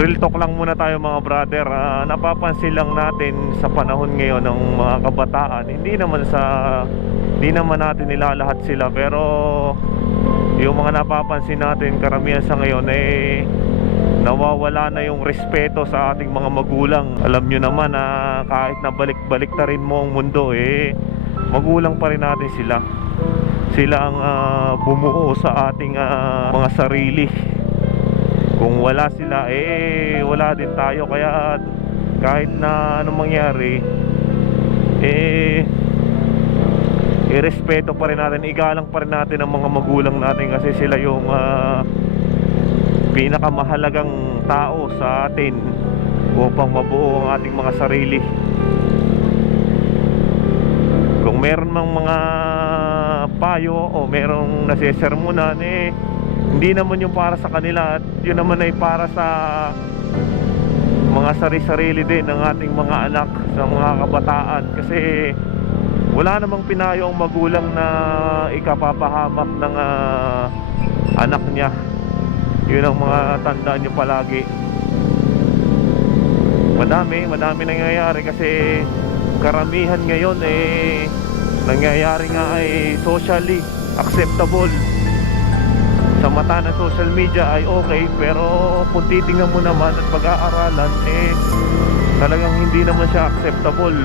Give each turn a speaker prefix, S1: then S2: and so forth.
S1: real talk lang muna tayo mga brother. Ah, napapansin lang natin sa panahon ngayon ng mga kabataan, hindi naman sa hindi naman natin nilalahat sila pero yung mga napapansin natin karamihan sa ngayon eh nawawala na yung respeto sa ating mga magulang. Alam nyo naman na kahit na balik-balik na rin mo ang mundo eh magulang pa rin natin sila. Sila ang ah, bumuo sa ating ah, mga sarili. Kung wala sila eh wala din tayo kaya kahit na anong mangyari eh irespeto pa rin natin, igalang pa rin natin ang mga magulang natin kasi sila yung ah, pinakamahalagang tao sa atin upang mabuo ang ating mga sarili. Kung meron mang mga payo o merong nasisermonan eh hindi naman yung para sa kanila at yun naman ay para sa mga sari-sarili din ng ating mga anak sa mga kabataan. Kasi wala namang pinayo ang magulang na ikapapahamak ng ah, anak niya. Yun ang mga tandaan nyo palagi. Madami madami nangyayari kasi karamihan ngayon eh nangyayari nga ay socially acceptable sa mata ng social media ay okay pero kung titingnan mo naman at pag-aaralan eh talagang hindi naman siya acceptable